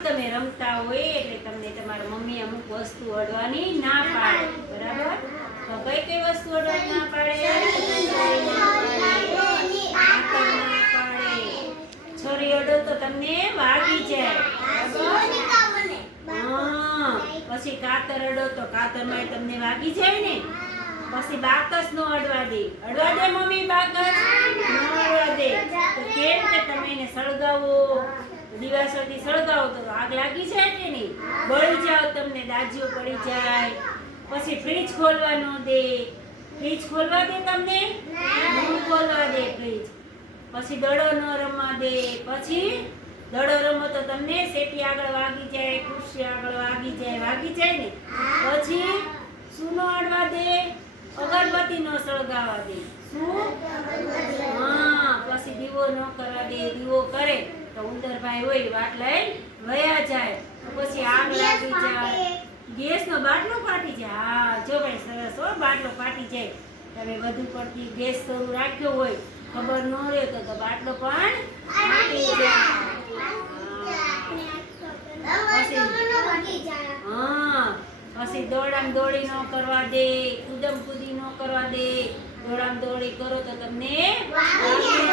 તમે રમતા હોય એટલે તમને તમારા મમ્મી અમુક વસ્તુ અડવાની ના પાડે, બરાબર? તો કઈ કઈ વસ્તુ અડવાની ના પાડે? છરી અડો તો તમને વાગી જાય? પછી કાતર અડો તો કાતરમાં તમને વાગી જાય ને? પછી બાકસ નો અડવા દે. અડવા દે મમ્મી બાકસ? ન અડવા દે. તો કેમ કે તમે એને સળગાવો? દિવાસળથી સળગાવો તો આગ લાગી જાય કે નહીં? બળી જાઓ તમને દાજીઓ પડી જાય. પછી ફ્રીજ ખોલવા ન દે. ફ્રીજ ખોલવા દે તમને? ન. ખોલવા દે ફ્રીજ પછી દડો ન રમવા દે. પછી દડો રમો તો તમને સેટી આગળ વાગી જાય ખુરશી આગળ વાગી જાય વાગી જાય ને? પછી શું ન અડવા દે. અગરબત્તી નો સળગાવા દે. શું હા પછી દીવો ન કરવા દે દીવો કરે. તો ઉંદરભાઈ હોય વાટ લઈ વયા જાય. તો પછી આગ લાગી જાય. ગેસનો બાટલો ફાટી જાય. હા જો ભાઈ સરસ હો બાટલો ફાટી જાય. તમે વધુ પડતી ગેસ શરૂ રાખ્યો હોય ખબર ન રહે તો તો બાટલો પણ ફાટી જાય. હા. પછી દોડામ દોડી ન કરવા દે ઉદમ કુદી ન કરવા દે. દોડામ દોડી કરો તો તમને વાગી.